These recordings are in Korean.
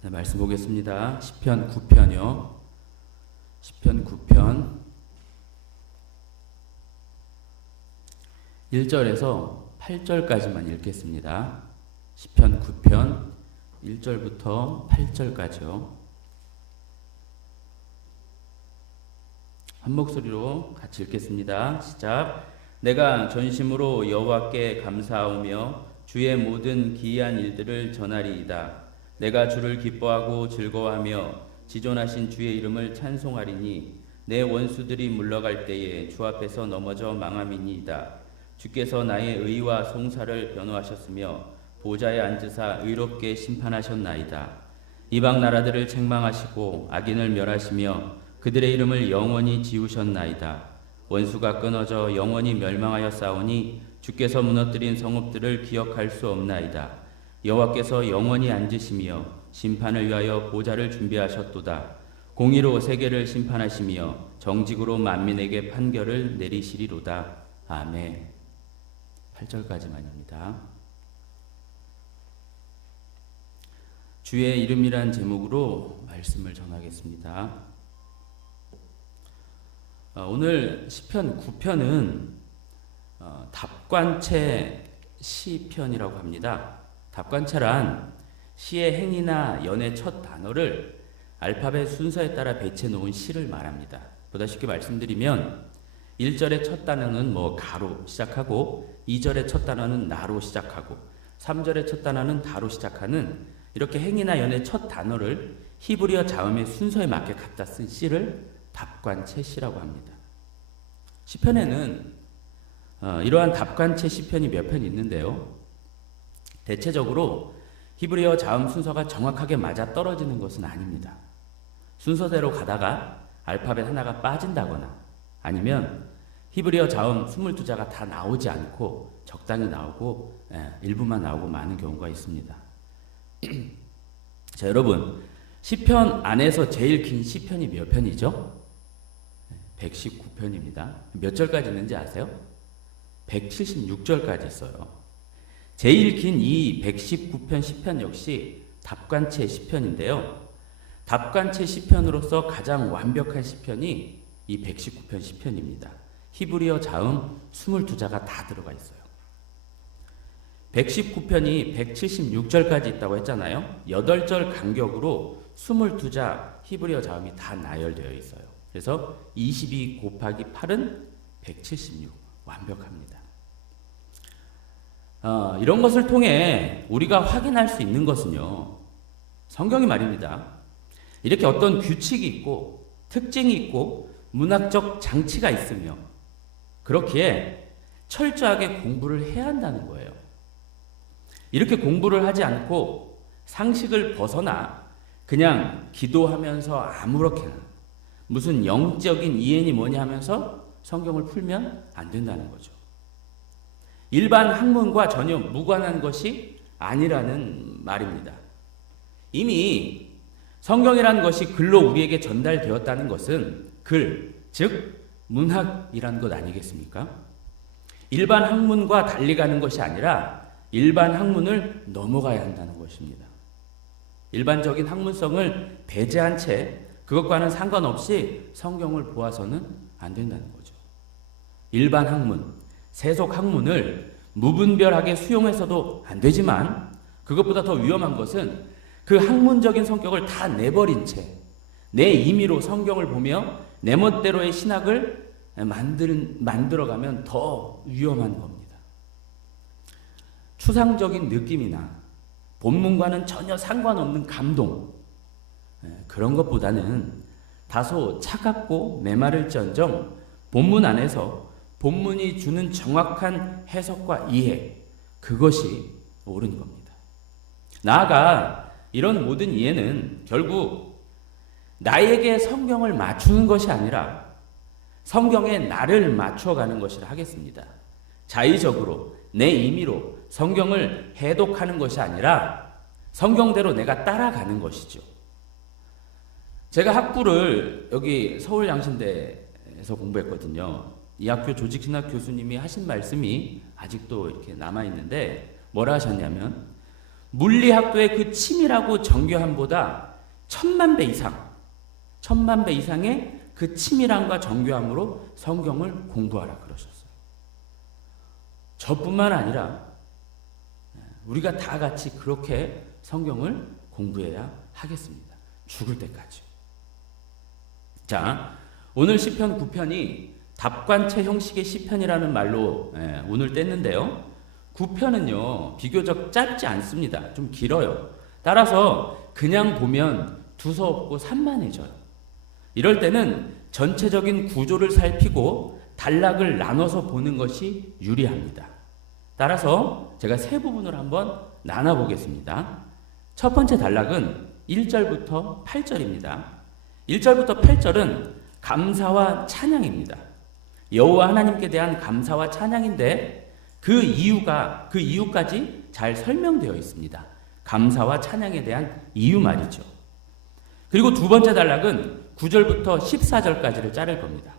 네, 말씀 보겠습니다. 시편 9편이요. 시편 9편 1절에서 8절까지만 읽겠습니다. 시편 9편 1절부터 8절까지요. 한 목소리로 같이 읽겠습니다. 시작. 내가 전심으로 여호와께 감사하오며 주의 모든 기이한 일들을 전하리이다. 내가 주를 기뻐하고 즐거워하며 지존하신 주의 이름을 찬송하리니 내 원수들이 물러갈 때에 주 앞에서 넘어져 망함이니이다. 주께서 나의 의와 송사를 변호하셨으며 보좌에 앉으사 의롭게 심판하셨나이다. 이방 나라들을 책망하시고 악인을 멸하시며 그들의 이름을 영원히 지우셨나이다. 원수가 끊어져 영원히 멸망하여 싸우니 주께서 무너뜨린 성읍들을 기억할 수 없나이다. 여호와께서 영원히 앉으시며 심판을 위하여 보좌를 준비하셨도다. 공의로 세계를 심판하시며 정직으로 만민에게 판결을 내리시리로다. 아멘. 8절까지만입니다. 주의 이름이란 제목으로 말씀을 전하겠습니다. 오늘 시편 9편은 답관체 시편이라고 합니다. 답관체란 시의 행이나 연의 첫 단어를 알파벳 순서에 따라 배치해 놓은 시를 말합니다. 보다 쉽게 말씀드리면 1절의 첫 단어는 가로 시작하고 2절의 첫 단어는 나로 시작하고 3절의 첫 단어는 다로 시작하는 이렇게 행이나 연의 첫 단어를 히브리어 자음의 순서에 맞게 갖다 쓴 시를 답관체 시라고 합니다. 시편에는 이러한 답관체 시편이 몇 편 있는데요. 대체적으로 히브리어 자음 순서가 정확하게 맞아 떨어지는 것은 아닙니다. 순서대로 가다가 알파벳 하나가 빠진다거나 아니면 히브리어 자음 22자가 다 나오지 않고 적당히 나오고 일부만 나오고 많은 경우가 있습니다. 자, 여러분, 시편 안에서 제일 긴 시편이 몇 편이죠? 119편입니다. 몇 절까지 있는지 아세요? 176절까지 있어요. 제일 긴 이 119편 시편 역시 답관체 시편인데요. 답관체 시편으로서 가장 완벽한 시편이 이 119편 시편입니다. 히브리어 자음 22자가 다 들어가 있어요. 119편이 176절까지 있다고 했잖아요. 8절 간격으로 22자 히브리어 자음이 다 나열되어 있어요. 그래서 22 곱하기 8은 176 완벽합니다. 이런 것을 통해 우리가 확인할 수 있는 것은요, 성경이 말입니다. 이렇게 어떤 규칙이 있고 특징이 있고 문학적 장치가 있으며 그렇기에 철저하게 공부를 해야 한다는 거예요. 이렇게 공부를 하지 않고 상식을 벗어나 그냥 기도하면서 아무렇게나 무슨 영적인 이해니 뭐냐 하면서 성경을 풀면 안 된다는 거죠. 일반 학문과 전혀 무관한 것이 아니라는 말입니다. 이미 성경이라는 것이 글로 우리에게 전달되었다는 것은 글, 즉 문학이라는 것 아니겠습니까? 일반 학문과 달리 가는 것이 아니라 일반 학문을 넘어가야 한다는 것입니다. 일반적인 학문성을 배제한 채 그것과는 상관없이 성경을 보아서는 안 된다는 거죠. 일반 학문, 세속 학문을 무분별하게 수용해서도 안 되지만 그것보다 더 위험한 것은 그 학문적인 성격을 다 내버린 채 내 임의로 성경을 보며 내 멋대로의 신학을 만들어가면 더 위험한 겁니다. 추상적인 느낌이나 본문과는 전혀 상관없는 감동, 그런 것보다는 다소 차갑고 메마를지언정 본문 안에서 본문이 주는 정확한 해석과 이해, 그것이 옳은 겁니다. 나아가 이런 모든 이해는 결국 나에게 성경을 맞추는 것이 아니라 성경에 나를 맞춰가는 것이라 하겠습니다. 자의적으로 내 임의로 성경을 해독하는 것이 아니라 성경대로 내가 따라가는 것이죠. 제가 학부를 여기 서울양신대에서 공부했거든요. 이 학교 조직신학 교수님이 하신 말씀이 아직도 이렇게 남아있는데 뭐라 하셨냐면 물리학도의 그 치밀하고 정교함보다 1000만 배 이상의 그 치밀함과 정교함으로 성경을 공부하라 그러셨어요. 저뿐만 아니라 우리가 다 같이 그렇게 성경을 공부해야 하겠습니다. 죽을 때까지. 자, 오늘 시편 9편이 답관체 형식의 시편이라는 말로 오늘 뗐는데요. 9편은요 비교적 짧지 않습니다. 좀 길어요. 따라서 그냥 보면 두서없고 산만해져요. 이럴 때는 전체적인 구조를 살피고 단락을 나눠서 보는 것이 유리합니다. 따라서 제가 세 부분으로 한번 나눠보겠습니다. 첫 번째 단락은 1절부터 8절입니다. 1절부터 8절은 감사와 찬양입니다. 여호와 하나님께 대한 감사와 찬양인데 그 이유까지 잘 설명되어 있습니다. 감사와 찬양에 대한 이유 말이죠. 그리고 두 번째 단락은 9절부터 14절까지를 자를 겁니다.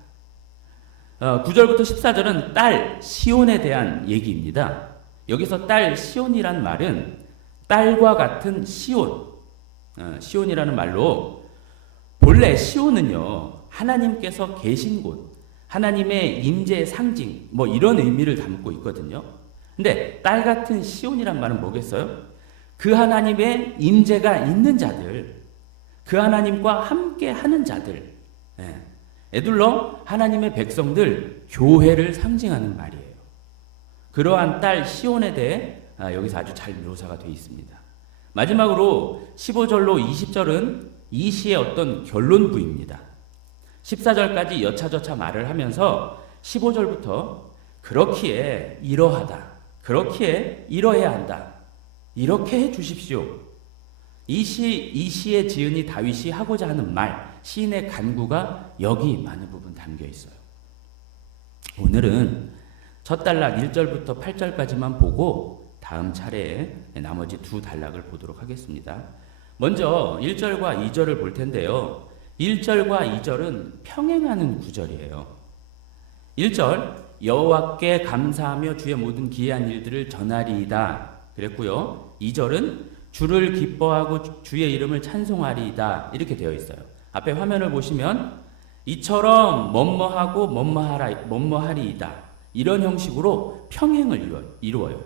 9절부터 14절은 딸 시온에 대한 얘기입니다. 여기서 딸 시온이란 말은 딸과 같은 시온이라는 말로 본래 시온은요 하나님께서 계신 곳, 하나님의 임재의 상징 뭐 이런 의미를 담고 있거든요. 근데 딸 같은 시온이란 말은 뭐겠어요? 그 하나님의 임재가 있는 자들, 그 하나님과 함께 하는 자들, 에둘러 하나님의 백성들, 교회를 상징하는 말이에요. 그러한 딸 시온에 대해 여기서 아주 잘 묘사가 되어 있습니다. 마지막으로 15절로 20절은 이 시의 어떤 결론부입니다. 14절까지 여차저차 말을 하면서 15절부터 그렇기에 이러하다, 그렇기에 이러해야 한다, 이렇게 해 주십시오. 이 시의 지은이 다윗이 하고자 하는 말, 시인의 간구가 여기 많은 부분 담겨 있어요. 오늘은 첫 단락 1절부터 8절까지만 보고 다음 차례에 나머지 두 단락을 보도록 하겠습니다. 먼저 1절과 2절을 볼 텐데요. 1절과 2절은 평행하는 구절이에요. 1절 여호와께 감사하며 주의 모든 기이한 일들을 전하리이다 그랬고요. 2절은 주를 기뻐하고 주의 이름을 찬송하리이다 이렇게 되어 있어요. 앞에 화면을 보시면 이처럼 뭐뭐하고 뭐뭐하리이다 이런 형식으로 평행을 이루어요.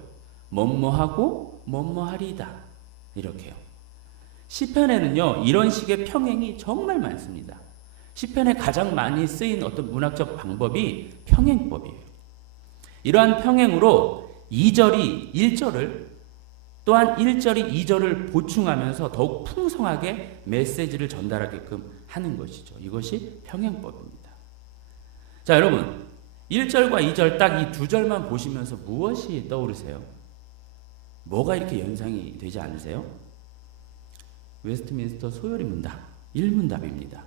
뭐뭐하고 뭐뭐하리이다 이렇게요. 시편에는요 이런 식의 평행이 정말 많습니다. 시편에 가장 많이 쓰인 어떤 문학적 방법이 평행법이에요. 이러한 평행으로 2절이 1절을 또한 1절이 2절을 보충하면서 더욱 풍성하게 메시지를 전달하게끔 하는 것이죠. 이것이 평행법입니다. 자, 여러분 1절과 2절 딱 이 두 절만 보시면서 무엇이 떠오르세요? 뭐가 이렇게 연상이 되지 않으세요? 웨스트민스터 소요리 문답 1문답입니다.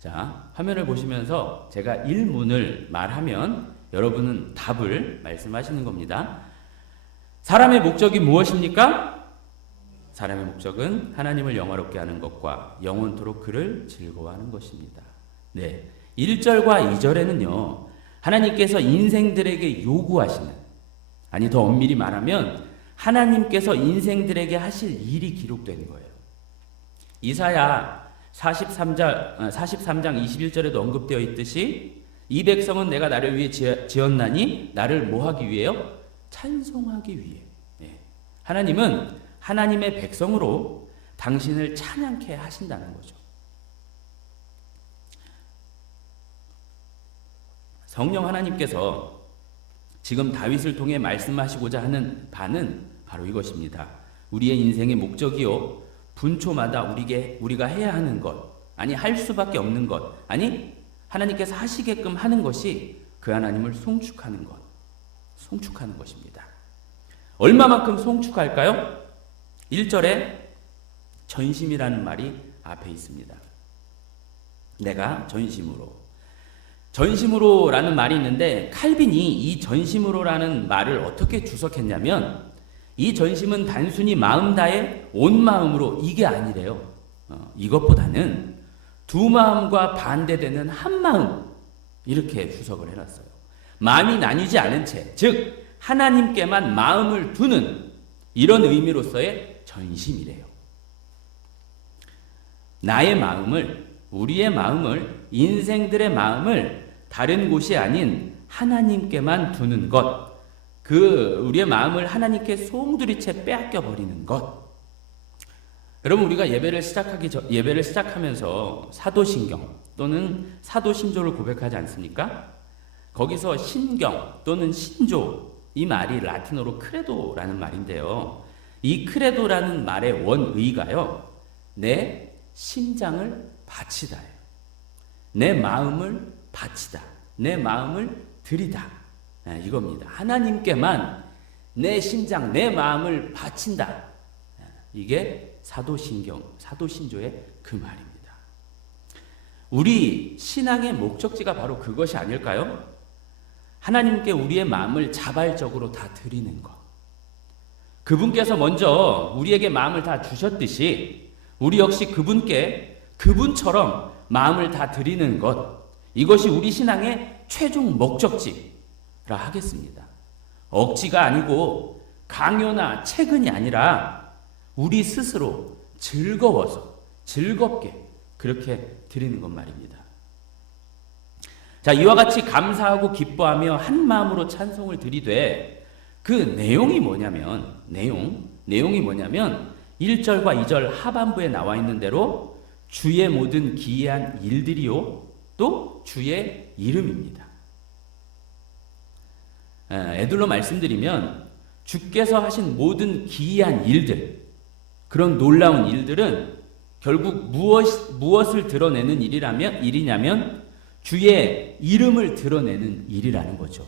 자, 화면을 보시면서 제가 1문을 말하면 여러분은 답을 말씀하시는 겁니다. 사람의 목적이 무엇입니까? 사람의 목적은 하나님을 영화롭게 하는 것과 영원토록 그를 즐거워하는 것입니다. 네, 1절과 2절에는요 하나님께서 인생들에게 요구하시는, 아니 더 엄밀히 말하면 하나님께서 인생들에게 하실 일이 기록된 거예요. 이사야 43장 21절에도 언급되어 있듯이 이 백성은 내가 나를 위해 지었나니 나를 뭐하기 위해요? 찬송하기 위해. 네. 하나님은 하나님의 백성으로 당신을 찬양케 하신다는 거죠. 성령 하나님께서 지금 다윗을 통해 말씀하시고자 하는 바는 바로 이것입니다. 우리의 인생의 목적이요 분초마다 우리가 해야 하는 것, 아니 할 수밖에 없는 것, 아니 하나님께서 하시게끔 하는 것이 그 하나님을 송축하는 것입니다. 얼마만큼 송축할까요? 1절에 전심이라는 말이 앞에 있습니다. 내가 전심으로라는 말이 있는데 칼빈이 이 전심으로라는 말을 어떻게 주석했냐면 이 전심은 단순히 마음 다해 온 마음으로 이게 아니래요. 이것보다는 두 마음과 반대되는 한 마음 이렇게 주석을 해놨어요. 마음이 나뉘지 않은 채, 즉 하나님께만 마음을 두는 이런 의미로서의 전심이래요. 나의 마음을, 우리의 마음을, 인생들의 마음을 다른 곳이 아닌 하나님께만 두는 것, 우리의 마음을 하나님께 송두리째 빼앗겨 버리는 것. 여러분, 우리가 예배를 시작하면서 사도신경 또는 사도신조를 고백하지 않습니까? 거기서 신경 또는 신조, 이 말이 라틴어로 크레도라는 말인데요. 이 크레도라는 말의 원의가요, 내 심장을 바치다예요. 내 마음을 바치다, 내 마음을 드리다, 이겁니다. 하나님께만 내 심장, 내 마음을 바친다. 이게 사도신조의 그 말입니다. 우리 신앙의 목적지가 바로 그것이 아닐까요? 하나님께 우리의 마음을 자발적으로 다 드리는 것. 그분께서 먼저 우리에게 마음을 다 주셨듯이 우리 역시 그분께 그분처럼 마음을 다 드리는 것. 이것이 우리 신앙의 최종 목적지라 하겠습니다. 억지가 아니고 강요나 체근이 아니라 우리 스스로 즐거워서 즐겁게 그렇게 드리는 것 말입니다. 자, 이와 같이 감사하고 기뻐하며 한 마음으로 찬송을 드리되 그 내용이 뭐냐면 1절과 2절 하반부에 나와 있는 대로 주의 모든 기이한 일들이요 또 주의 이름입니다. 애들로 말씀드리면 주께서 하신 모든 기이한 일들, 그런 놀라운 일들은 결국 무엇을 드러내는 일이냐면 주의 이름을 드러내는 일이라는 거죠.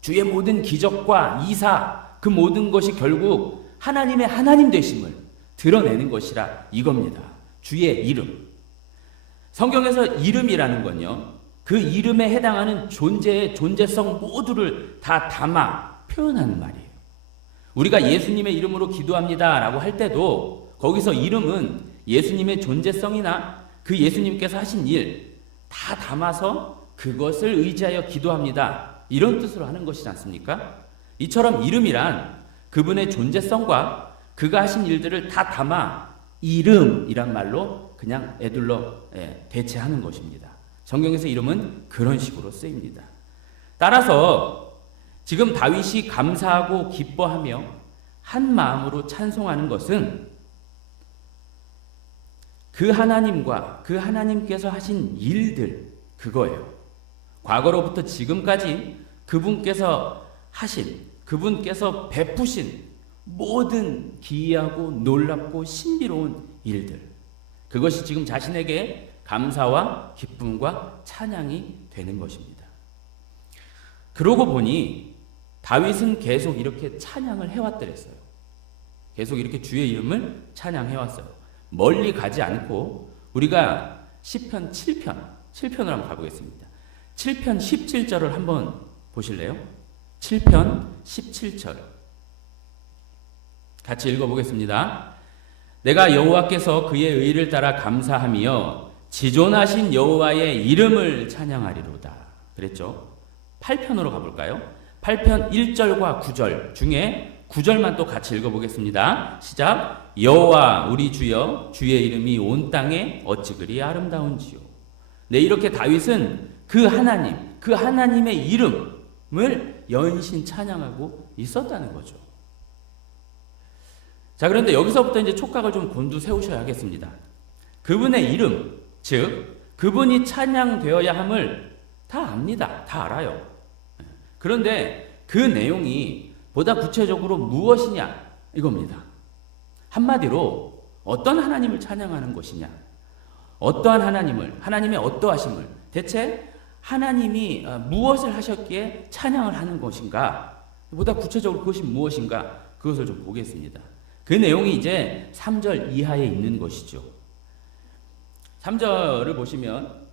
주의 모든 기적과 이사, 그 모든 것이 결국 하나님의 하나님 되심을 드러내는 것이라 이겁니다. 주의 이름. 성경에서 이름이라는 건요, 그 이름에 해당하는 존재의 존재성 모두를 다 담아 표현하는 말이에요. 우리가 예수님의 이름으로 기도합니다 라고 할 때도 거기서 이름은 예수님의 존재성이나 그 예수님께서 하신 일 다 담아서 그것을 의지하여 기도합니다, 이런 뜻으로 하는 것이지 않습니까? 이처럼 이름이란 그분의 존재성과 그가 하신 일들을 다 담아 이름이란 말로 그냥 애둘러 대체하는 것입니다. 성경에서 이름은 그런 식으로 쓰입니다. 따라서 지금 다윗이 감사하고 기뻐하며 한 마음으로 찬송하는 것은 그 하나님과 그 하나님께서 하신 일들, 그거예요. 과거로부터 지금까지 그분께서 베푸신 모든 기이하고 놀랍고 신비로운 일들, 그것이 지금 자신에게 감사와 기쁨과 찬양이 되는 것입니다. 그러고 보니 다윗은 계속 이렇게 찬양을 해왔더랬어요. 계속 이렇게 주의 이름을 찬양해왔어요. 멀리 가지 않고 우리가 시편 7편으로 한번 가보겠습니다. 7편 17절을 한번 보실래요? 7편 17절 같이 읽어보겠습니다. 내가 여호와께서 그의 의를 따라 감사하며 지존하신 여호와의 이름을 찬양하리로다 그랬죠. 8편으로 가볼까요? 8편 1절과 9절 중에 9절만 또 같이 읽어보겠습니다. 시작. 여호와 우리 주여 주의 이름이 온 땅에 어찌 그리 아름다운지요. 네, 이렇게 다윗은 그 하나님의 이름을 연신 찬양하고 있었다는 거죠. 자, 그런데 여기서부터 이제 촉각을 좀 곤두세우셔야겠습니다. 그분의 이름, 즉 그분이 찬양되어야 함을 다 압니다. 다 알아요. 그런데 그 내용이 보다 구체적으로 무엇이냐 이겁니다. 한마디로 어떤 하나님을 찬양하는 것이냐, 어떠한 하나님의 어떠하심을, 대체 하나님이 무엇을 하셨기에 찬양을 하는 것인가, 보다 구체적으로 그것이 무엇인가, 그것을 좀 보겠습니다. 그 내용이 이제 3절 이하에 있는 것이죠. 3절을 보시면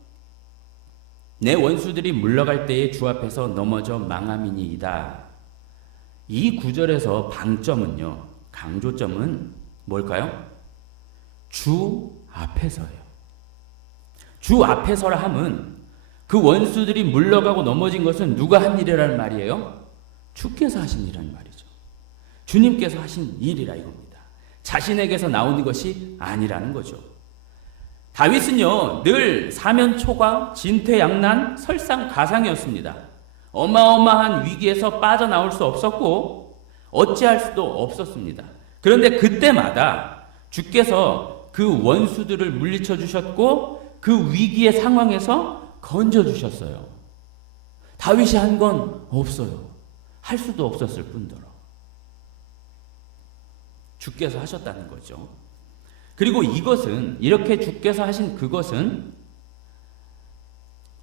내 원수들이 물러갈 때에 주 앞에서 넘어져 망함이니이다. 이 구절에서 방점은요, 강조점은 뭘까요? 주 앞에서예요. 주 앞에서라 함은 그 원수들이 물러가고 넘어진 것은 누가 한 일이라는 말이에요? 주께서 하신 일이라는 말이죠. 주님께서 하신 일이라 이겁니다. 자신에게서 나오는 것이 아니라는 거죠. 다윗은요, 늘 사면초가, 진퇴양난, 설상가상이었습니다. 어마어마한 위기에서 빠져나올 수 없었고 어찌할 수도 없었습니다. 그런데 그때마다 주께서 그 원수들을 물리쳐 주셨고 그 위기의 상황에서 건져 주셨어요. 다윗이 한 건 없어요. 할 수도 없었을 뿐더러 주께서 하셨다는 거죠. 그리고 이것은, 이렇게 주께서 하신 그것은,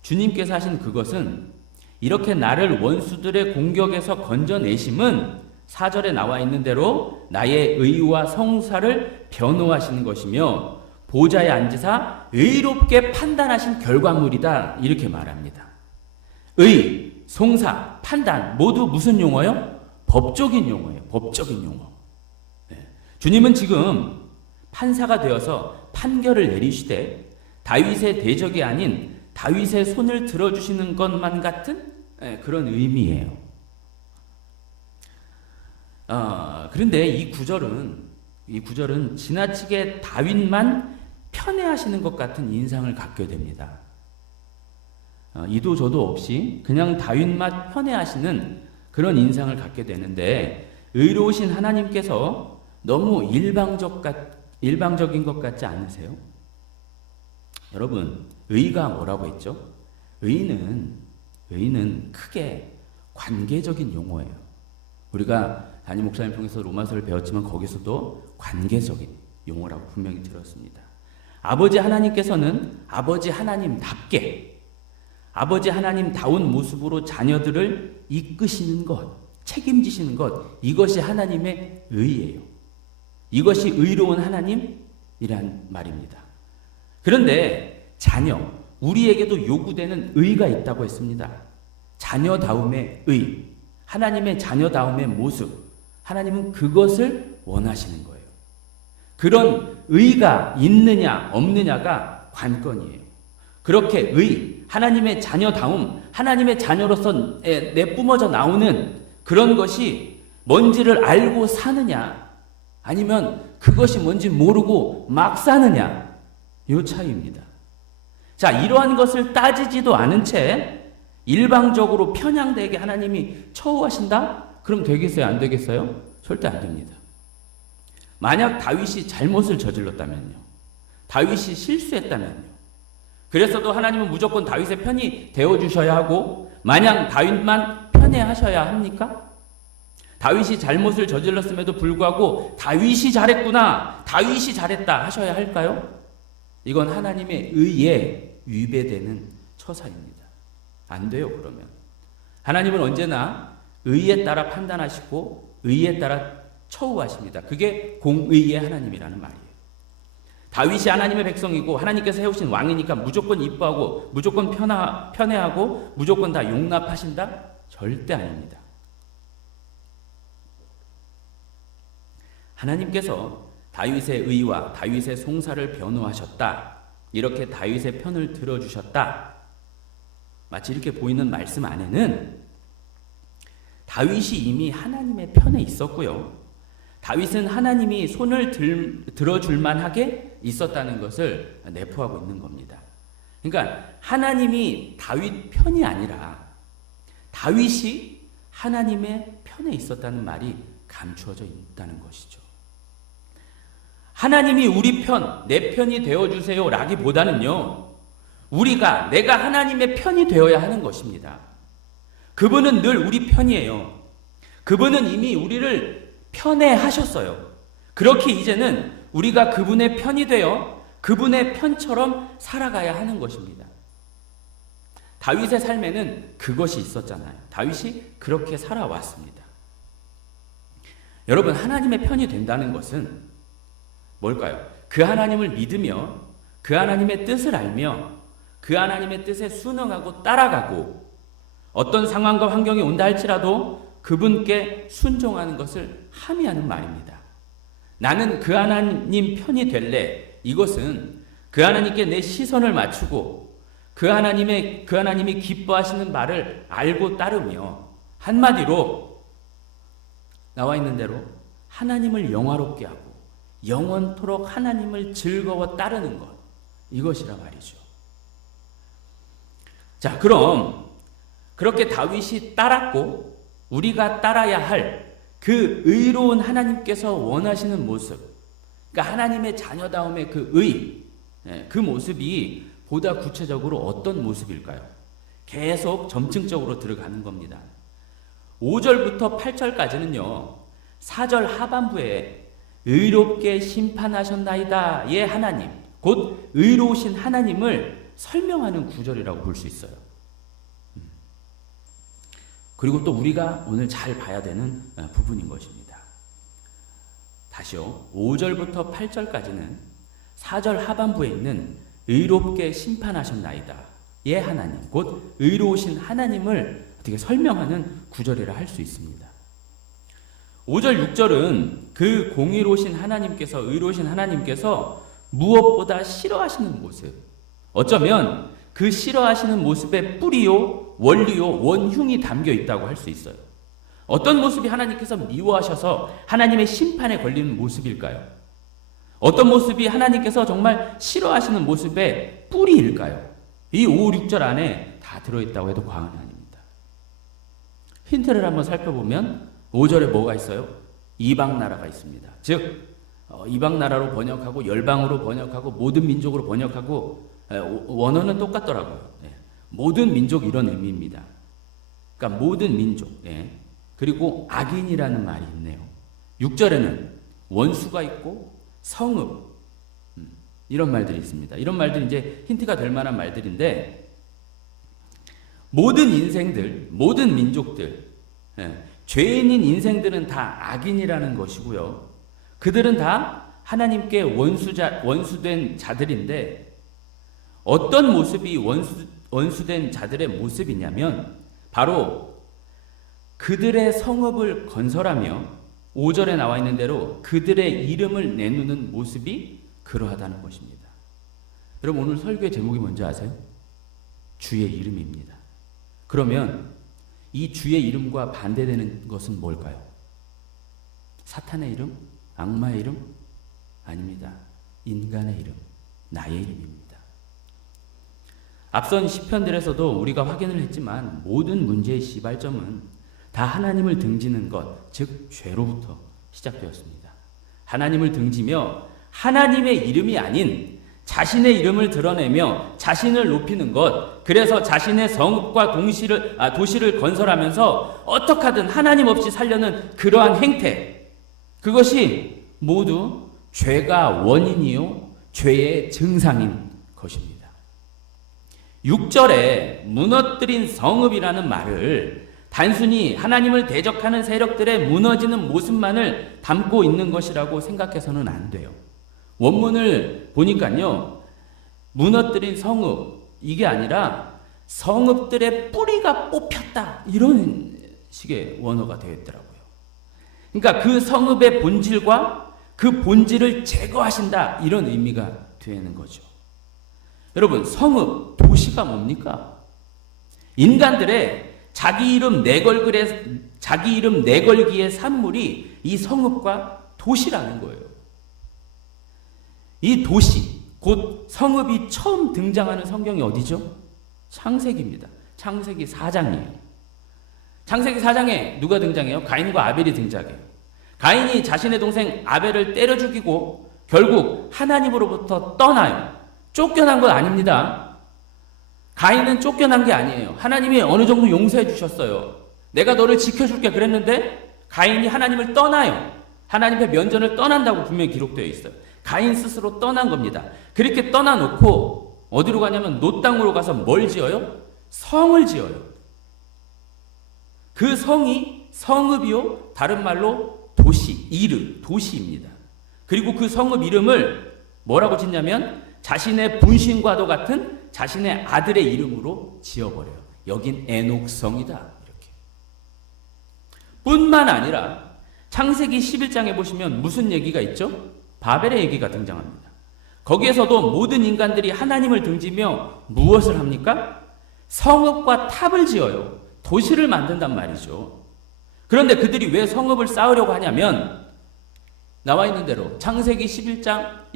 주님께서 하신 그것은, 이렇게 나를 원수들의 공격에서 건져내심은 4절에 나와 있는 대로 나의 의와 성사를 변호하시는 것이며 보좌에 앉으사 의롭게 판단하신 결과물이다, 이렇게 말합니다. 의, 송사, 판단 모두 무슨 용어요? 법적인 용어예요. 법적인 용어. 주님은 지금 판사가 되어서 판결을 내리시되 다윗의 대적이 아닌 다윗의 손을 들어주시는 것만 같은 그런 의미예요. 그런데 이 구절은 지나치게 다윗만 편애하시는 것 같은 인상을 갖게 됩니다. 이도 저도 없이 그냥 다윗만 편애하시는 그런 인상을 갖게 되는데, 의로우신 하나님께서 너무 일방적인 것 같지 않으세요? 여러분, 의가 뭐라고 했죠? 의는 크게 관계적인 용어예요. 우리가 담임 목사님 통해서 로마서를 배웠지만 거기서도 관계적인 용어라고 분명히 들었습니다. 아버지 하나님께서는 아버지 하나님답게, 아버지 하나님다운 모습으로 자녀들을 이끄시는 것, 책임지시는 것, 이것이 하나님의 의예요. 이것이 의로운 하나님이란 말입니다. 그런데 자녀, 우리에게도 요구되는 의가 있다고 했습니다. 자녀다움의 의, 하나님의 자녀다움의 모습, 하나님은 그것을 원하시는 거예요. 그런 의가 있느냐 없느냐가 관건이에요. 그렇게 하나님의 자녀다움, 하나님의 자녀로서 내뿜어져 나오는 그런 것이 뭔지를 알고 사느냐, 아니면 그것이 뭔지 모르고 막 사느냐, 이 차이입니다. 자, 이러한 것을 따지지도 않은 채 일방적으로 편향되게 하나님이 처우하신다? 그럼 되겠어요? 안 되겠어요? 절대 안 됩니다. 만약 다윗이 잘못을 저질렀다면요, 다윗이 실수했다면요, 그랬어도 하나님은 무조건 다윗의 편이 되어주셔야 하고 마냥 다윗만 편애하셔야 합니까? 다윗이 잘못을 저질렀음에도 불구하고 다윗이 잘했구나, 다윗이 잘했다 하셔야 할까요? 이건 하나님의 의에 위배되는 처사입니다. 안 돼요. 그러면 하나님은 언제나 의에 따라 판단하시고 의에 따라 처우하십니다. 그게 공의의 하나님이라는 말이에요. 다윗이 하나님의 백성이고 하나님께서 세우신 왕이니까 무조건 이뻐하고 무조건 편애하고 무조건 다 용납하신다? 절대 아닙니다. 하나님께서 다윗의 의와 다윗의 송사를 변호하셨다, 이렇게 다윗의 편을 들어주셨다, 마치 이렇게 보이는 말씀 안에는 다윗이 이미 하나님의 편에 있었고요, 다윗은 하나님이 손을 들어줄 만하게 있었다는 것을 내포하고 있는 겁니다. 그러니까 하나님이 다윗 편이 아니라 다윗이 하나님의 편에 있었다는 말이 감추어져 있다는 것이죠. 하나님이 우리 편, 내 편이 되어주세요 라기보다는요, 내가 하나님의 편이 되어야 하는 것입니다. 그분은 늘 우리 편이에요. 그분은 이미 우리를 편애하셨어요. 그렇게 이제는 우리가 그분의 편이 되어 그분의 편처럼 살아가야 하는 것입니다. 다윗의 삶에는 그것이 있었잖아요. 다윗이 그렇게 살아왔습니다. 여러분, 하나님의 편이 된다는 것은 뭘까요? 그 하나님을 믿으며 그 하나님의 뜻을 알며 그 하나님의 뜻에 순응하고 따라가고 어떤 상황과 환경이 온다 할지라도 그분께 순종하는 것을 함의하는 말입니다. 나는 그 하나님 편이 될래. 이것은 그 하나님께 내 시선을 맞추고 그 하나님이 기뻐하시는 말을 알고 따르며, 한마디로 나와 있는 대로 하나님을 영화롭게 하고 영원토록 하나님을 즐거워 따르는 것, 이것이라 말이죠. 자, 그럼 그렇게 다윗이 따랐고 우리가 따라야 할 그 의로운 하나님께서 원하시는 모습, 그러니까 하나님의 자녀다움의 그 의, 그 모습이 보다 구체적으로 어떤 모습일까요? 계속 점층적으로 들어가는 겁니다. 5절부터 8절까지는요, 4절 하반부에 의롭게 심판하셨나이다의 하나님, 곧 의로우신 하나님을 설명하는 구절이라고 볼 수 있어요. 그리고 또 우리가 오늘 잘 봐야 되는 부분인 것입니다. 다시요, 5절부터 8절까지는 4절 하반부에 있는 의롭게 심판하셨나이다 의 하나님, 곧 의로우신 하나님을 어떻게 설명하는 구절이라 할 수 있습니다. 5절 6절은 그 공의로우신 하나님께서, 의로우신 하나님께서 무엇보다 싫어하시는 모습, 어쩌면 그 싫어하시는 모습의 뿌리요, 원리요, 원흉이 담겨 있다고 할 수 있어요. 어떤 모습이 하나님께서 미워하셔서 하나님의 심판에 걸리는 모습일까요? 어떤 모습이 하나님께서 정말 싫어하시는 모습의 뿌리일까요? 이 5, 6절 안에 다 들어있다고 해도 과언이 아닙니다. 힌트를 한번 살펴보면 5절에 뭐가 있어요? 이방 나라가 있습니다. 즉 이방 나라로 번역하고 열방으로 번역하고 모든 민족으로 번역하고 원어는 똑같더라고요. 모든 민족, 이런 의미입니다. 그러니까 모든 민족. 그리고 악인이라는 말이 있네요. 6절에는 원수가 있고 성읍, 이런 말들이 있습니다. 이런 말들이 이제 힌트가 될 만한 말들인데, 모든 인생들, 모든 민족들, 죄인인 인생들은 다 악인이라는 것이고요. 그들은 다 하나님께 원수된 자들인데, 어떤 모습이 원수된 자들의 모습이냐면 바로 그들의 성읍을 건설하며 5절에 나와 있는 대로 그들의 이름을 내누는 모습이 그러하다는 것입니다. 여러분, 오늘 설교의 제목이 뭔지 아세요? 주의 이름입니다. 그러면 이 주의 이름과 반대되는 것은 뭘까요? 사탄의 이름? 악마의 이름? 아닙니다. 인간의 이름, 나의 이름입니다. 앞선 시편들에서도 우리가 확인을 했지만 모든 문제의 시발점은 다 하나님을 등지는 것, 즉 죄로부터 시작되었습니다. 하나님을 등지며 하나님의 이름이 아닌 자신의 이름을 드러내며 자신을 높이는 것, 그래서 자신의 성읍과 도시를 건설하면서 어떻게 하든 하나님 없이 살려는 그러한 행태, 그것이 모두 죄가 원인이요 죄의 증상인 것입니다. 6절에 무너뜨린 성읍이라는 말을 단순히 하나님을 대적하는 세력들의 무너지는 모습만을 담고 있는 것이라고 생각해서는 안 돼요. 원문을 보니까요, 무너뜨린 성읍, 이게 아니라 성읍들의 뿌리가 뽑혔다, 이런 식의 원어가 되어 있더라고요. 그러니까 그 성읍의 본질과 그 본질을 제거하신다, 이런 의미가 되는 거죠. 여러분, 성읍, 도시가 뭡니까? 인간들의 자기 이름 내걸기의 산물이 이 성읍과 도시라는 거예요. 이 도시, 곧 성읍이 처음 등장하는 성경이 어디죠? 창세기입니다. 창세기 4장이에요. 창세기 4장에 누가 등장해요? 가인과 아벨이 등장해요. 가인이 자신의 동생 아벨을 때려 죽이고 결국 하나님으로부터 떠나요. 쫓겨난 건 아닙니다. 가인은 쫓겨난 게 아니에요. 하나님이 어느 정도 용서해 주셨어요. 내가 너를 지켜줄게 그랬는데 가인이 하나님을 떠나요. 하나님의 면전을 떠난다고 분명히 기록되어 있어요. 가인 스스로 떠난 겁니다. 그렇게 떠나놓고 어디로 가냐면 노 땅으로 가서 뭘 지어요? 성을 지어요. 그 성이 성읍이요, 다른 말로 도시입니다. 그리고 그 성읍 이름을 뭐라고 짓냐면 자신의 분신과도 같은 자신의 아들의 이름으로 지어버려요. 여긴 에녹성이다, 이렇게. 뿐만 아니라 창세기 11장에 보시면 무슨 얘기가 있죠? 바벨의 얘기가 등장합니다. 거기에서도 모든 인간들이 하나님을 등지며 무엇을 합니까? 성읍과 탑을 지어요. 도시를 만든단 말이죠. 그런데 그들이 왜 성읍을 쌓으려고 하냐면 나와 있는 대로 창세기 11장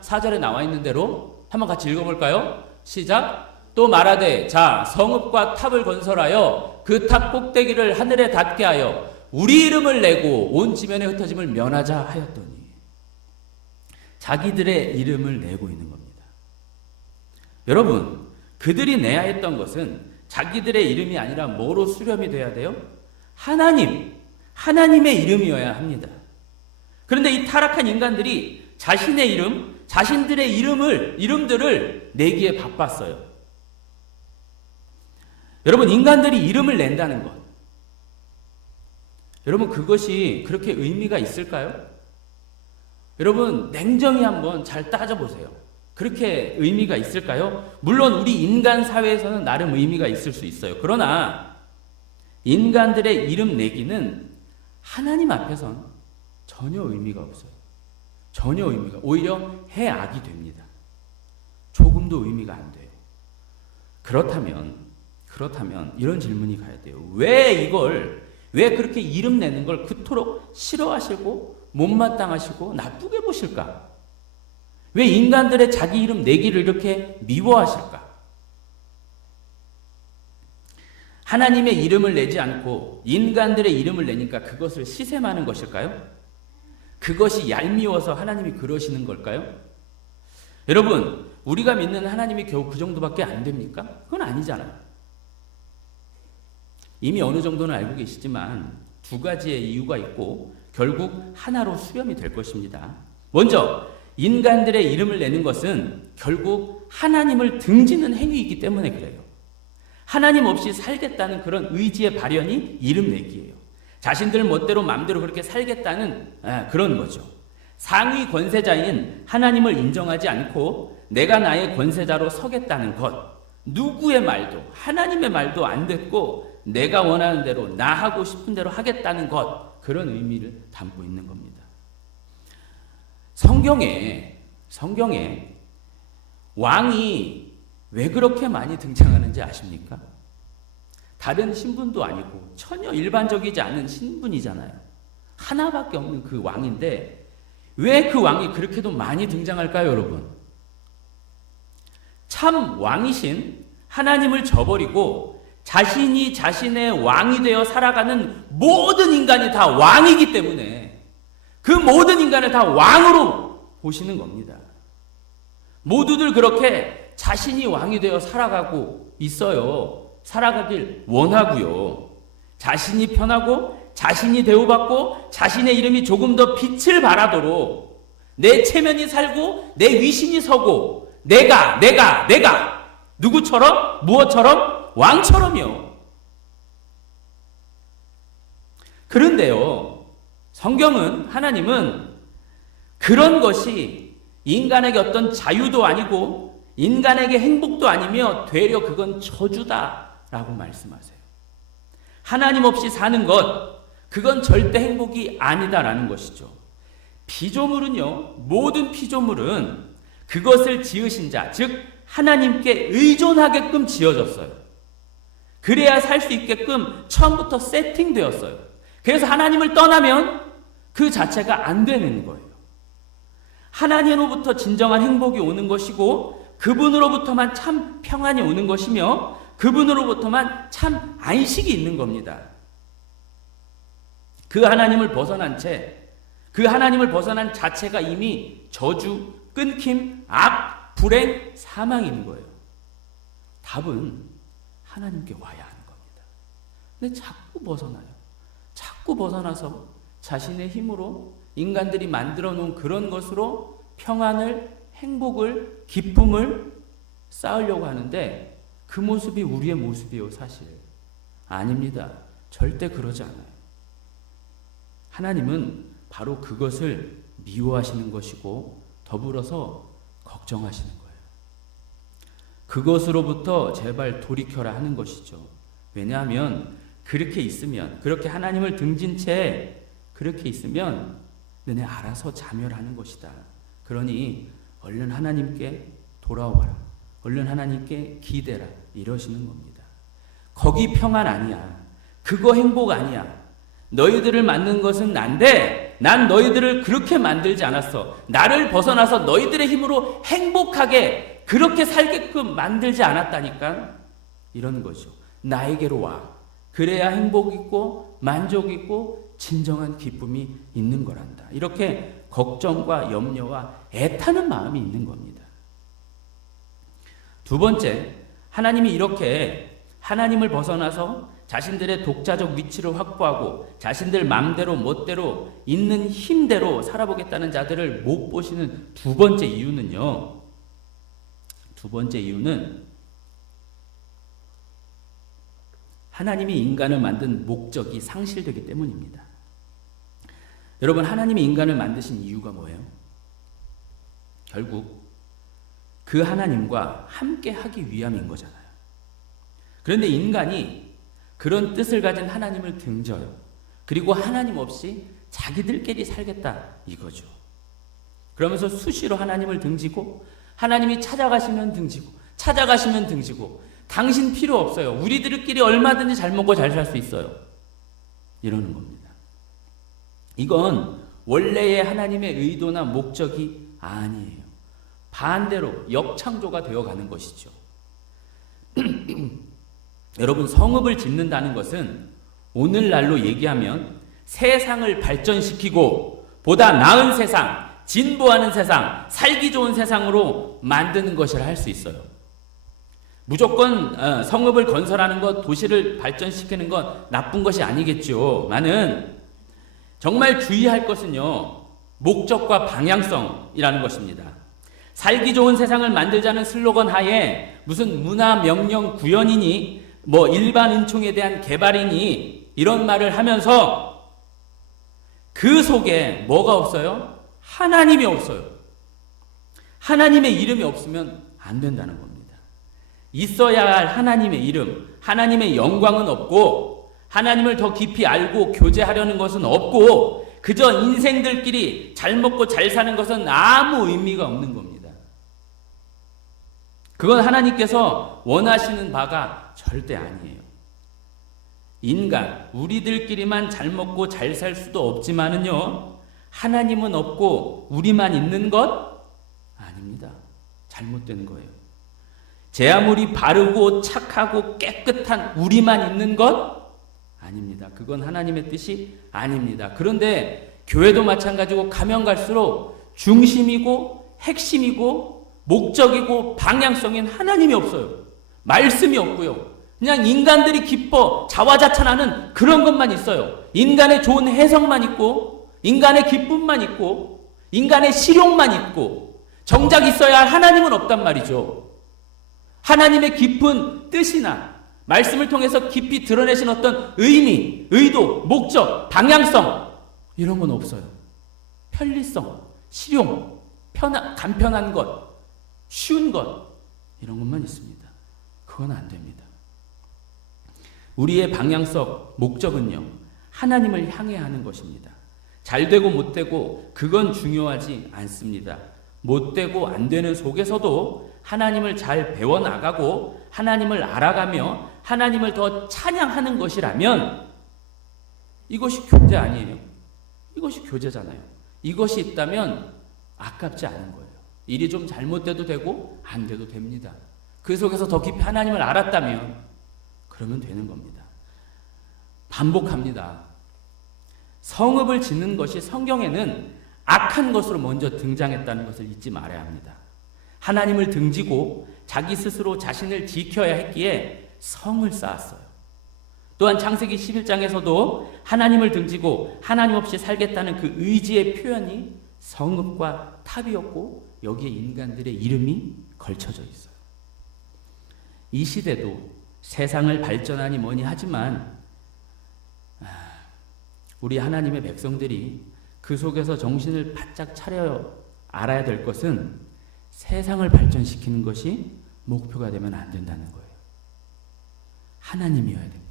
4절에 나와 있는 대로 한번 같이 읽어볼까요? 시작. 또 말하되 자 성읍과 탑을 건설하여 그 탑 꼭대기를 하늘에 닿게 하여 우리 이름을 내고 온 지면에 흩어짐을 면하자 하였더니 자기들의 이름을 내고 있는 겁니다. 여러분, 그들이 내야 했던 것은 자기들의 이름이 아니라 뭐로 수렴이 돼야 돼요? 하나님의 이름이어야 합니다. 그런데 이 타락한 인간들이 자신의 이름, 자신들의 이름들을 내기에 바빴어요. 여러분, 인간들이 이름을 낸다는 것, 여러분 그것이 그렇게 의미가 있을까요? 여러분 냉정히 한번 잘 따져보세요. 그렇게 의미가 있을까요? 물론 우리 인간 사회에서는 나름 의미가 있을 수 있어요. 그러나 인간들의 이름 내기는 하나님 앞에선 전혀 의미가 없어요. 전혀 의미가, 오히려 해악이 됩니다. 조금도 의미가 안 돼요. 그렇다면 이런 질문이 가야 돼요. 왜 그렇게 이름 내는 걸 그토록 싫어하시고 못마땅하시고 나쁘게 보실까? 왜 인간들의 자기 이름 내기를 이렇게 미워하실까? 하나님의 이름을 내지 않고 인간들의 이름을 내니까 그것을 시샘하는 것일까요? 그것이 얄미워서 하나님이 그러시는 걸까요? 여러분, 우리가 믿는 하나님이 겨우 그 정도밖에 안 됩니까? 그건 아니잖아요. 이미 어느 정도는 알고 계시지만 두 가지의 이유가 있고 결국 하나로 수렴이 될 것입니다. 먼저 인간들의 이름을 내는 것은 결국 하나님을 등지는 행위이기 때문에 그래요. 하나님 없이 살겠다는 그런 의지의 발현이 이름 내기예요. 자신들 멋대로 마음대로 그렇게 살겠다는 그런 거죠. 상위 권세자인 하나님을 인정하지 않고 내가 나의 권세자로 서겠다는 것, 누구의 말도 하나님의 말도 안 듣고 내가 원하는 대로 나 하고 싶은 대로 하겠다는 것, 그런 의미를 담고 있는 겁니다. 성경에 왕이 왜 그렇게 많이 등장하는지 아십니까? 다른 신분도 아니고 전혀 일반적이지 않은 신분이잖아요. 하나밖에 없는 그 왕인데 왜 그 왕이 그렇게도 많이 등장할까요, 여러분? 참 왕이신 하나님을 저버리고 자신이 자신의 왕이 되어 살아가는 모든 인간이 다 왕이기 때문에 그 모든 인간을 다 왕으로 보시는 겁니다. 모두들 그렇게 자신이 왕이 되어 살아가고 있어요. 살아가길 원하고요. 자신이 편하고 자신이 대우받고 자신의 이름이 조금 더 빛을 발하도록 내 체면이 살고 내 위신이 서고 내가 누구처럼 무엇처럼 왕처럼요. 그런데요, 성경은, 하나님은 그런 것이 인간에게 어떤 자유도 아니고 인간에게 행복도 아니며 되려 그건 저주다라고 말씀하세요. 하나님 없이 사는 것, 그건 절대 행복이 아니다라는 것이죠. 피조물은요, 모든 피조물은 그것을 지으신 자, 즉 하나님께 의존하게끔 지어졌어요. 그래야 살 수 있게끔 처음부터 세팅되었어요. 그래서 하나님을 떠나면 그 자체가 안 되는 거예요. 하나님으로부터 진정한 행복이 오는 것이고 그분으로부터만 참 평안이 오는 것이며 그분으로부터만 참 안식이 있는 겁니다. 그 하나님을 벗어난 자체가 이미 저주, 끊김, 악, 불행, 사망인 거예요. 답은 하나님께 와야 하는 겁니다. 근데 자꾸 벗어나서 자신의 힘으로 인간들이 만들어 놓은 그런 것으로 평안을, 행복을, 기쁨을 쌓으려고 하는데 그 모습이 우리의 모습이에요, 사실. 아닙니다. 절대 그러지 않아요. 하나님은 바로 그것을 미워하시는 것이고 더불어서 걱정하시는 거예요. 그것으로부터 제발 돌이켜라 하는 것이죠. 왜냐하면 그렇게 있으면, 그렇게 하나님을 등진 채 그렇게 있으면 너네 알아서 자멸하는 것이다. 그러니 얼른 하나님께 돌아오라. 얼른 하나님께 기대라. 이러시는 겁니다. 거기 평안 아니야. 그거 행복 아니야. 너희들을 만든 것은 난데 난 너희들을 그렇게 만들지 않았어. 나를 벗어나서 너희들의 힘으로 행복하게 그렇게 살게끔 만들지 않았다니까. 이런 거죠. 나에게로 와. 그래야 행복 있고 만족 있고 진정한 기쁨이 있는 거란다. 이렇게 걱정과 염려와 애타는 마음이 있는 겁니다. 두 번째, 하나님이 이렇게 하나님을 벗어나서 자신들의 독자적 위치를 확보하고 자신들 마음대로 멋대로 있는 힘대로 살아보겠다는 자들을 못 보시는 두 번째 이유는요. 두 번째 이유는 하나님이 인간을 만든 목적이 상실되기 때문입니다. 여러분, 하나님이 인간을 만드신 이유가 뭐예요? 결국 그 하나님과 함께 하기 위함인 거잖아요. 그런데 인간이 그런 뜻을 가진 하나님을 등져요. 그리고 하나님 없이 자기들끼리 살겠다 이거죠. 그러면서 수시로 하나님을 등지고 하나님이 찾아가시면 등지고 찾아가시면 등지고 당신 필요 없어요. 우리들끼리 얼마든지 잘 먹고 잘 살 수 있어요. 이러는 겁니다. 이건 원래의 하나님의 의도나 목적이 아니에요. 반대로 역창조가 되어가는 것이죠. 여러분, 성읍을 짓는다는 것은 오늘날로 얘기하면 세상을 발전시키고 보다 나은 세상, 진보하는 세상, 살기 좋은 세상으로 만드는 것이라 할 수 있어요. 무조건 성읍을 건설하는 것, 도시를 발전시키는 건 나쁜 것이 아니겠죠. 많은 정말 주의할 것은요, 목적과 방향성이라는 것입니다. 살기 좋은 세상을 만들자는 슬로건 하에 무슨 문화 명령 구현이니 뭐 일반 은총에 대한 개발이니 이런 말을 하면서 그 속에 뭐가 없어요? 하나님이 없어요. 하나님의 이름이 없으면 안 된다는 겁니다. 있어야 할 하나님의 이름, 하나님의 영광은 없고 하나님을 더 깊이 알고 교제하려는 것은 없고 그저 인생들끼리 잘 먹고 잘 사는 것은 아무 의미가 없는 겁니다. 그건 하나님께서 원하시는 바가 절대 아니에요. 인간, 우리들끼리만 잘 먹고 잘 살 수도 없지만은요, 하나님은 없고 우리만 있는 것? 아닙니다. 잘못된 거예요. 제 아무리 바르고 착하고 깨끗한 우리만 있는 것? 아닙니다. 그건 하나님의 뜻이 아닙니다. 그런데 교회도 마찬가지고 가면 갈수록 중심이고 핵심이고 목적이고 방향성인 하나님이 없어요. 말씀이 없고요. 그냥 인간들이 기뻐 자화자찬하는 그런 것만 있어요. 인간의 좋은 해석만 있고 인간의 기쁨만 있고 인간의 실용만 있고 정작 있어야 할 하나님은 없단 말이죠. 하나님의 깊은 뜻이나 말씀을 통해서 깊이 드러내신 어떤 의미, 의도, 목적, 방향성 이런 건 없어요. 편리성, 실용, 간편한 것, 쉬운 것 이런 것만 있습니다. 그건 안 됩니다. 우리의 방향성, 목적은요, 하나님을 향해 하는 것입니다. 잘 되고 못 되고 그건 중요하지 않습니다. 못 되고 안 되는 속에서도 하나님을 잘 배워나가고 하나님을 알아가며 하나님을 더 찬양하는 것이라면 이것이 교제 아니에요. 이것이 교제잖아요. 이것이 있다면 아깝지 않은 거예요. 일이 좀 잘못돼도 되고 안 돼도 됩니다. 그 속에서 더 깊이 하나님을 알았다면 그러면 되는 겁니다. 반복합니다. 성읍을 짓는 것이 성경에는 악한 것으로 먼저 등장했다는 것을 잊지 말아야 합니다. 하나님을 등지고 자기 스스로 자신을 지켜야 했기에 성을 쌓았어요. 또한 창세기 11장에서도 하나님을 등지고 하나님 없이 살겠다는 그 의지의 표현이 성읍과 탑이었고 여기에 인간들의 이름이 걸쳐져 있어요. 이 시대도 세상을 발전하니 뭐니 하지만 우리 하나님의 백성들이 그 속에서 정신을 바짝 차려 알아야 될 것은 세상을 발전시키는 것이 목표가 되면 안 된다는 거예요. 하나님이어야 됩니다.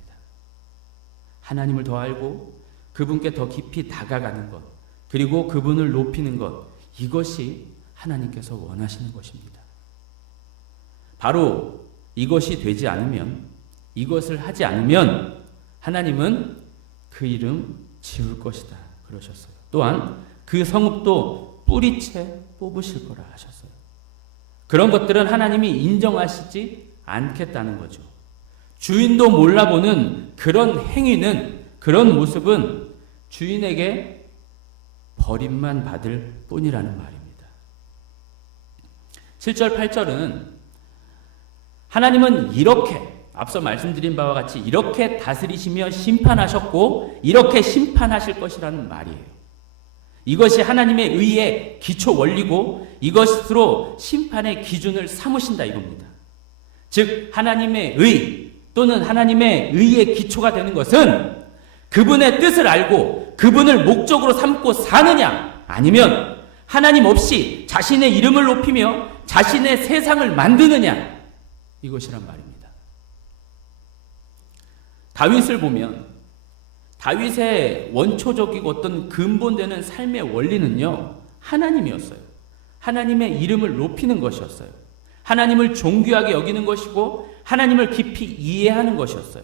하나님을 더 알고 그분께 더 깊이 다가가는 것, 그리고 그분을 높이는 것, 이것이 하나님께서 원하시는 것입니다. 바로 이것이 되지 않으면, 이것을 하지 않으면 하나님은 그 이름 지울 것이다 그러셨어요. 또한 그 성읍도 뿌리채 뽑으실 거라 하셨어요. 그런 것들은 하나님이 인정하시지 않겠다는 거죠. 주인도 몰라보는 그런 행위는, 그런 모습은 주인에게 버림만 받을 뿐이라는 말입니다. 7절, 8절은 하나님은 이렇게, 앞서 말씀드린 바와 같이 이렇게 다스리시며 심판하셨고 이렇게 심판하실 것이라는 말이에요. 이것이 하나님의 의의 기초 원리고 이것으로 심판의 기준을 삼으신다 이겁니다. 즉 하나님의 의 또는 하나님의 의의 기초가 되는 것은 그분의 뜻을 알고 그분을 목적으로 삼고 사느냐, 아니면 하나님 없이 자신의 이름을 높이며 자신의 세상을 만드느냐, 이것이란 말입니다. 다윗을 보면 다윗의 원초적이고 어떤 근본되는 삶의 원리는요, 하나님이었어요. 하나님의 이름을 높이는 것이었어요. 하나님을 존귀하게 여기는 것이고 하나님을 깊이 이해하는 것이었어요.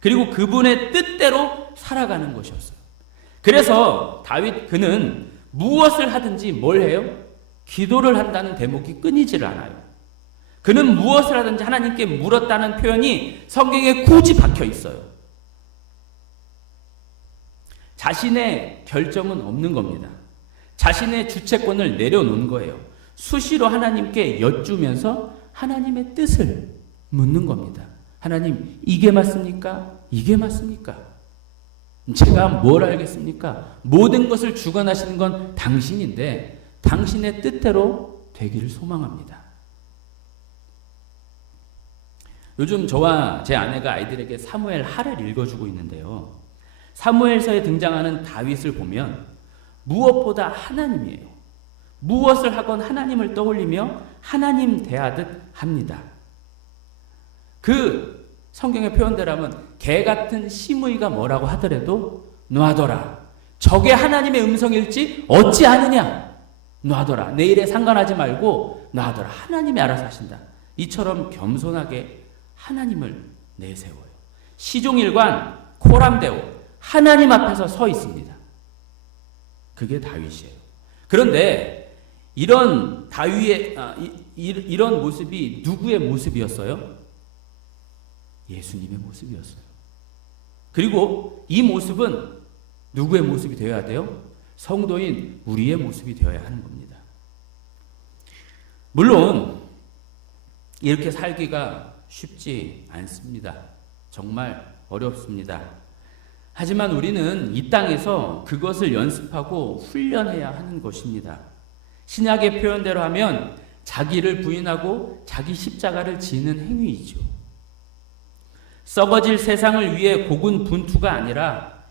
그리고 그분의 뜻대로 살아가는 것이었어요. 그래서 다윗 그는 무엇을 하든지 뭘 해요? 기도를 한다는 대목이 끊이질 않아요. 그는 무엇을 하든지 하나님께 물었다는 표현이 성경에 굳이 박혀 있어요. 자신의 결정은 없는 겁니다. 자신의 주체권을 내려놓은 거예요. 수시로 하나님께 여쭈면서 하나님의 뜻을 묻는 겁니다. 하나님, 이게 맞습니까? 이게 맞습니까? 제가 뭘 알겠습니까? 모든 것을 주관하시는 건 당신인데 당신의 뜻대로 되기를 소망합니다. 요즘 저와 제 아내가 아이들에게 사무엘 하를 읽어주고 있는데요. 사무엘서에 등장하는 다윗을 보면 무엇보다 하나님이에요. 무엇을 하건 하나님을 떠올리며 하나님 대하듯 합니다. 그 성경의 표현대로라면 개 같은 심의가 뭐라고 하더라도 놔둬라. 저게 하나님의 음성일지 어찌하느냐. 놔둬라. 내일에 상관하지 말고 놔둬라. 하나님이 알아서 하신다. 이처럼 겸손하게 하나님을 내세워요. 시종일관 코람데오 하나님 앞에서 서 있습니다. 그게 다윗이에요. 그런데 이런 다윗의 이런 모습이 누구의 모습이었어요? 예수님의 모습이었어요. 그리고 이 모습은 누구의 모습이 되어야 돼요? 성도인 우리의 모습이 되어야 하는 겁니다. 물론 이렇게 살기가 쉽지 않습니다. 정말 어렵습니다. 하지만 우리는 이 땅에서 그것을 연습하고 훈련해야 하는 것입니다. 신약의 표현대로 하면 자기를 부인하고 자기 십자가를 지는 행위이죠. 썩어질 세상을 위해 고군분투가 아니라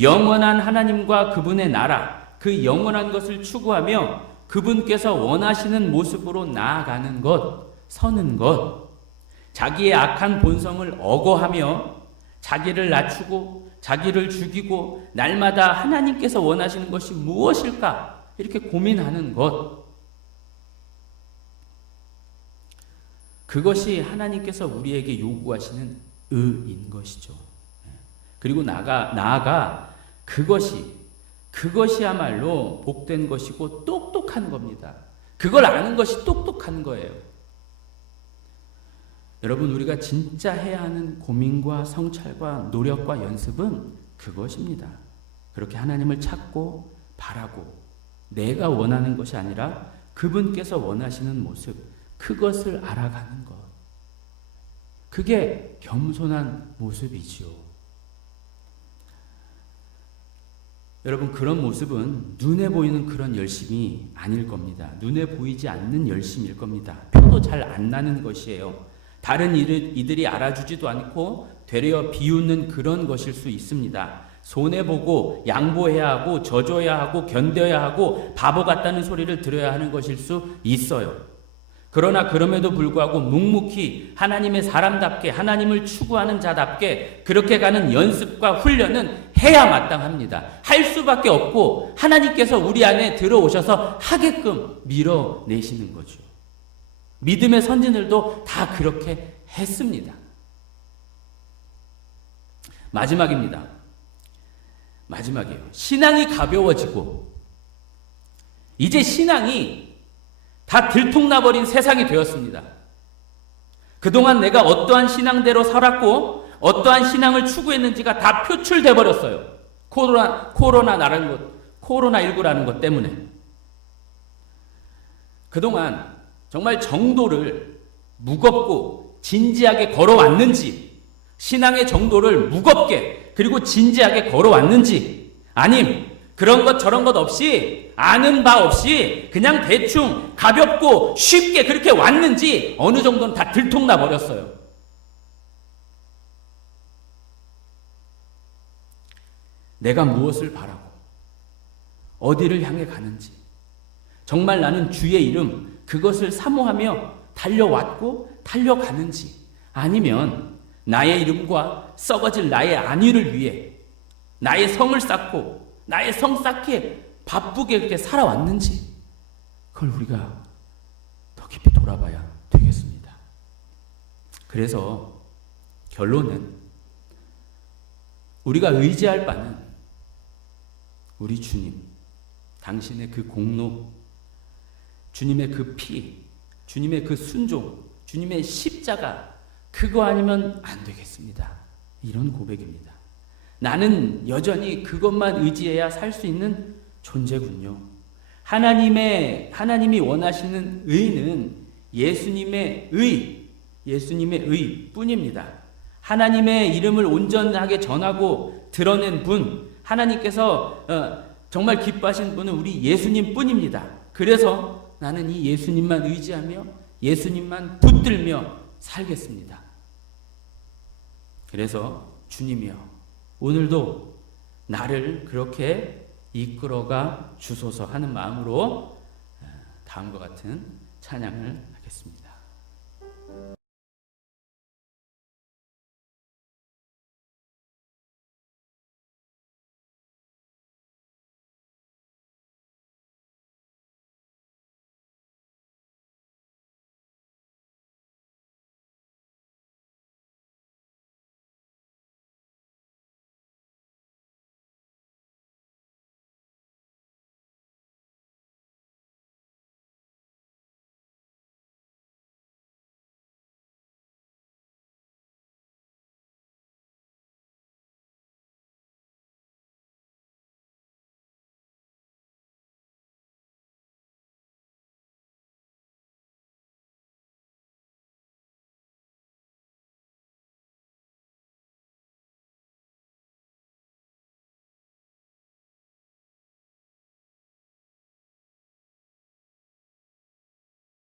영원한 하나님과 그분의 나라, 그 영원한 것을 추구하며 그분께서 원하시는 모습으로 나아가는 것, 서는 것, 자기의 악한 본성을 억어하며 자기를 낮추고 자기를 죽이고 날마다 하나님께서 원하시는 것이 무엇일까? 이렇게 고민하는 것. 그것이 하나님께서 우리에게 요구하시는 의인 것이죠. 그리고 나아가 그것이야말로 복된 것이고 똑똑한 겁니다. 그걸 아는 것이 똑똑한 거예요. 여러분, 우리가 진짜 해야 하는 고민과 성찰과 노력과 연습은 그것입니다. 그렇게 하나님을 찾고 바라고 내가 원하는 것이 아니라 그분께서 원하시는 모습, 그것을 알아가는 것. 그게 겸손한 모습이지요. 여러분, 그런 모습은 눈에 보이는 그런 열심이 아닐 겁니다. 눈에 보이지 않는 열심일 겁니다. 표도 잘 안 나는 것이에요. 다른 이들이 알아주지도 않고 되려 비웃는 그런 것일 수 있습니다. 손해보고 양보해야 하고 져줘야 하고 견뎌야 하고 바보 같다는 소리를 들어야 하는 것일 수 있어요. 그러나 그럼에도 불구하고 묵묵히 하나님의 사람답게 하나님을 추구하는 자답게 그렇게 가는 연습과 훈련은 해야 마땅합니다. 할 수밖에 없고 하나님께서 우리 안에 들어오셔서 하게끔 밀어내시는 거죠. 믿음의 선진들도 다 그렇게 했습니다. 마지막입니다. 마지막이에요. 신앙이 가벼워지고 이제 신앙이 다 들통나버린 세상이 되었습니다. 그동안 내가 어떠한 신앙대로 살았고 어떠한 신앙을 추구했는지가 다 표출돼 버렸어요. 코로나19라는 것 때문에. 그동안 정말 정도를 무겁고 진지하게 걸어왔는지, 신앙의 정도를 무겁게 그리고 진지하게 걸어왔는지, 아님 그런 것 저런 것 없이 아는 바 없이 그냥 대충 가볍고 쉽게 그렇게 왔는지 어느 정도는 다 들통나 버렸어요. 내가 무엇을 바라고 어디를 향해 가는지, 정말 나는 주의 이름 그것을 사모하며 달려왔고 달려가는지, 아니면 나의 이름과 썩어질 나의 안위를 위해 나의 성을 쌓고 나의 성 쌓기에 바쁘게 그렇게 살아왔는지, 그걸 우리가 더 깊이 돌아봐야 되겠습니다. 그래서 결론은 우리가 의지할 바는 우리 주님, 당신의 그 공로, 주님의 그 피, 주님의 그 순종, 주님의 십자가, 그거 아니면 안 되겠습니다. 이런 고백입니다. 나는 여전히 그것만 의지해야 살 수 있는 존재군요. 하나님이 원하시는 의는 예수님의 의 뿐입니다. 하나님의 이름을 온전하게 전하고 드러낸 분, 하나님께서 정말 기뻐하신 분은 우리 예수님 뿐입니다. 그래서 나는 이 예수님만 의지하며 예수님만 붙들며 살겠습니다. 그래서 주님이여, 오늘도 나를 그렇게 이끌어가 주소서 하는 마음으로 다음과 같은 찬양을 하겠습니다.